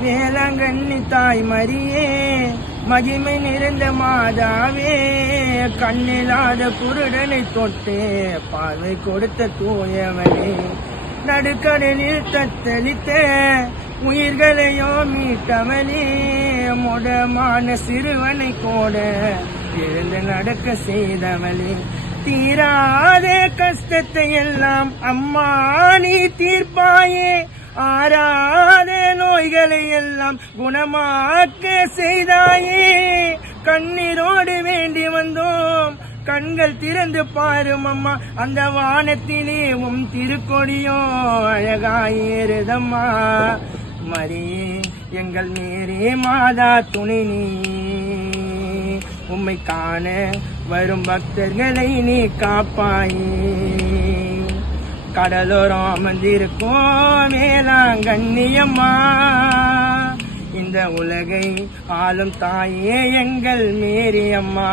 வேளாங்கண்ணி தாய் மரியே, மகிமை நிறைந்த மாதாவே, கண்ணில்லாத குருடனை தொட்டு பார்வை கொடுத்த தூயவனே, நடுக்கடலில் தத்தளித்த உயிர்களையோ மீட்டவனே, முடமான சிறுவனை கூட எழுந்து நடக்க செய்தவளே, தீராத கஷ்டத்தை எல்லாம் அம்மா நீ தீர்ப்பாயே, ஆறாத நோய்களை எல்லாம் குணமாக்க செய்தாயே, கண்ணீரோடு வேண்டி வந்தோம் கண்கள் திறந்து பாரும் அம்மா, அந்த வானத்திலே உம் திருக்கொடியோ அழகாயிருதம்மா. மரியே எங்கள் மேரே மாதா துணை நீ, உம்மை காண வரும் பக்தர்களை நீ காப்பாயே, கடலோரம் அமர்ந்திருக்கும் வேளாங்கண்ணியம்மா, இந்த உலகை ஆளும் தாயே எங்கள் மேரியம்மா.